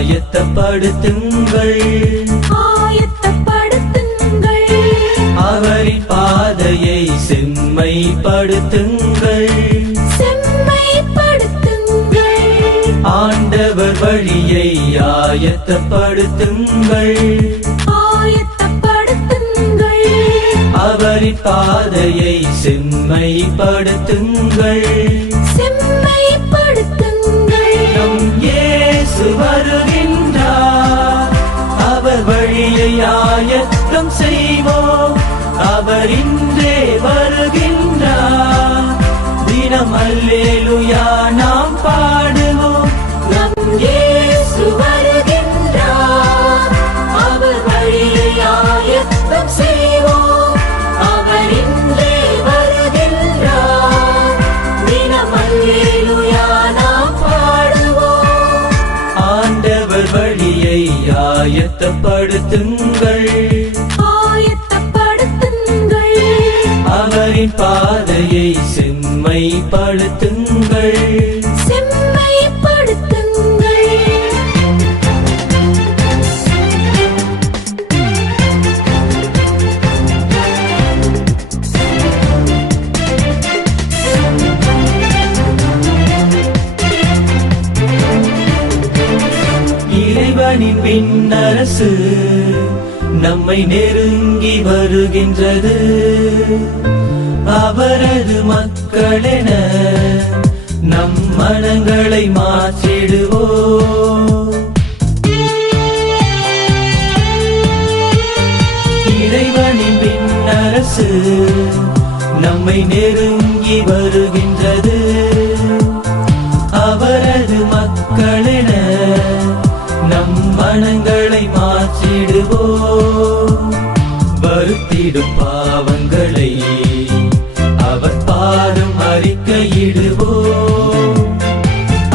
ஆயத்தப்படுத்துங்கள் அவரின் பாதையை செம்மைப்படுத்துங்கள் ஆண்டவர் வழியை ஆயத்தப்படுத்துங்கள் அவரின் பாதையை செம்மைப்படுத்துங்கள் நம் இயேசு வருகின்றார் அவர் வழியை ஆயத்தம் செய்வோம் அவர் இன்றே வருகின்றார் தினம் அல்லேலூயா நாம் பாடுவோம் நம் இயேசு வருகின்றார் அவர் வழியை ஆயத்தம் செய்வோம் அவர் இன்றே வருகின்றார் தினம் அல்லேலூயா நாம் பாடுவோம் ஆண்டவர் வழியை ஆயத்தப்படுத்துங்கள் அவரின் பாதையை செம்மைப்படுத்துங்கள் இறைவனின் விண்ணரசு நம்மை நெருங்கி வருகின்றது அவரது மக்களென நம் மனங்களை மாற்றிடுவோம் இறைவனின் விண்ணரசு நம்மை நெருங்கி வருகின்றது அவரது மக்களென நம் மனங்களை மாற்றிடுவோம் வருத்திடும் பாவங்களை அவர் பாதம் அறிக்கையிடுவோம்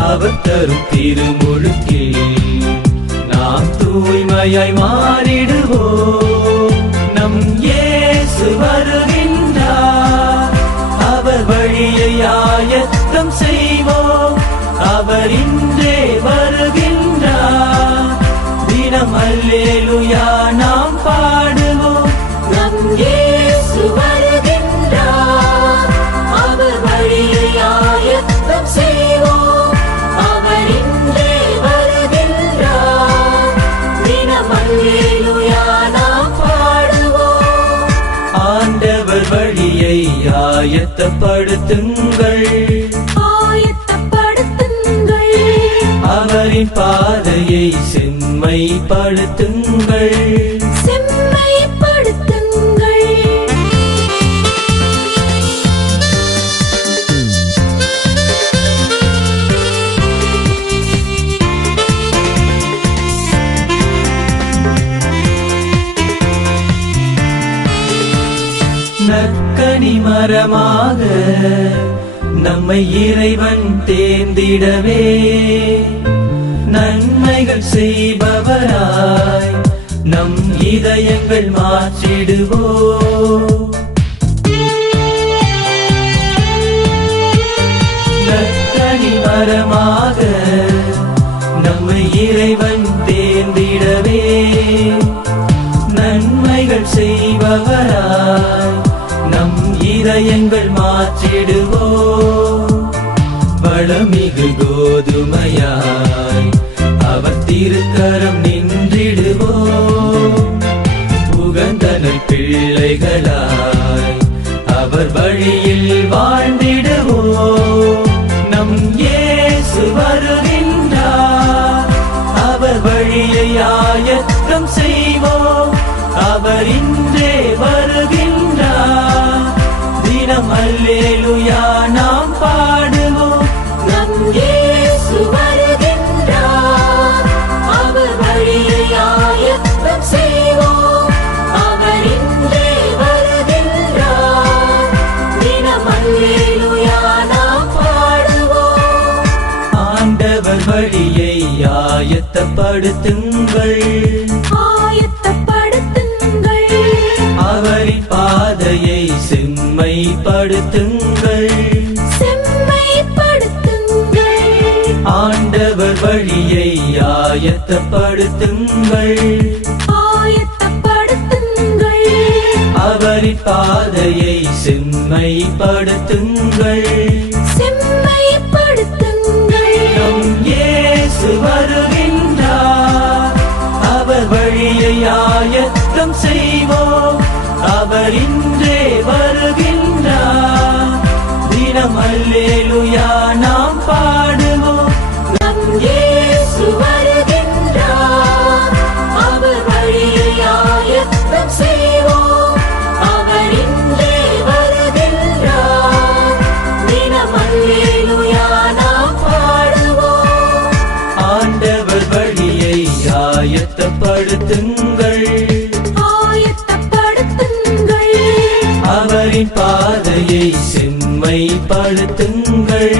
அவர் தரும் திருமுழுக்கில் நாம் தூய்மையாய் மாறிடுவோம் நம் இயேசு வருகின்றார் அவர் வழியை ஆயத்தம் செய்வோம் அவர் இன்றே வருகின்றார் தினம் அல்லேலூயா நாம் பாடுவோம் நம் இயேசு வருகின்றார் அவர் வழியை ஆயத்தம் செய்வோம் அவர் இன்றே வருகின்றார் தினம் அல்லேலூயா நாம் பாடுவோம் ஆண்டவர் வழியை ஆயத்தப்படுத்துங்கள் அவரின் பாதையை செம்மைப்படுத்துங்கள் நற்கனி மரமாக நம்மை இறைவன் தேர்ந்திடவே நன்மைகள் செய்பவராய் நம் இதயங்கள் மாற்றிடுவோம் நற்கனி மரமாக நம்மை இறைவன் தேர்ந்திடவே நன்மைகள் செய்பவராய் நம் இதயங்கள் மாற்றிடுவோம் வளமிகு கோதுமையாய் அவர் திருக்கரம் நின்றிடுவோம் உகந்தனர் பிள்ளைகளாய் அவர் வழியில் வாழ்ந்திடுவோம் நம் இயேசு வருகின்றார் அவர் வழியை ஆயத்தம் செய்வோம் அவர் இன்றே வருகின்றார் தினம் அல்லேலூயா நாம் பாடுவோம் நம் இயேசு வருகின்றார் அவர் வழியை ஆயத்தம் செய்வோம் அவர் இன்றே வருகின்றார் தினம் அல்லேலூயா நாம் பாடுவோம் ஆண்டவர் வழியை ஆயத்தப்படுத்துங்கள் அவரின் பாதையை செம்மைப்படுத்துங்கள் ஆண்ட ஆண்டவர் வழியை ஆயத்தப்படுத்துங்கள் ஆயத்தப்படுத்துங்கள் அவரின் பாதையை செம்மைப்படுத்துங்கள் செம்மைப்படுத்துங்கள் நம் இயேசு வருகின்றார் அவர் வழியை ஆயத்தம் செய்வோம் அவர் இன்றே வருகின்றார் தினம் அல்லேலூயா நாம் பாடுவோம் நம் இயேசு வருகின்றார் அவர் வழியை ஆயத்தம் செய்வோம் அவர் இன்றே வருகின்றார் தினம் அல்லேலூயா நாம் பாடுவோம் ஆண்டவர் வழியை ஆயத்தப்படுத்துங்கள் ஆயத்தப்படுத்துங்கள் அவரின் பாதையை செம்மைப்படுத்துங்கள்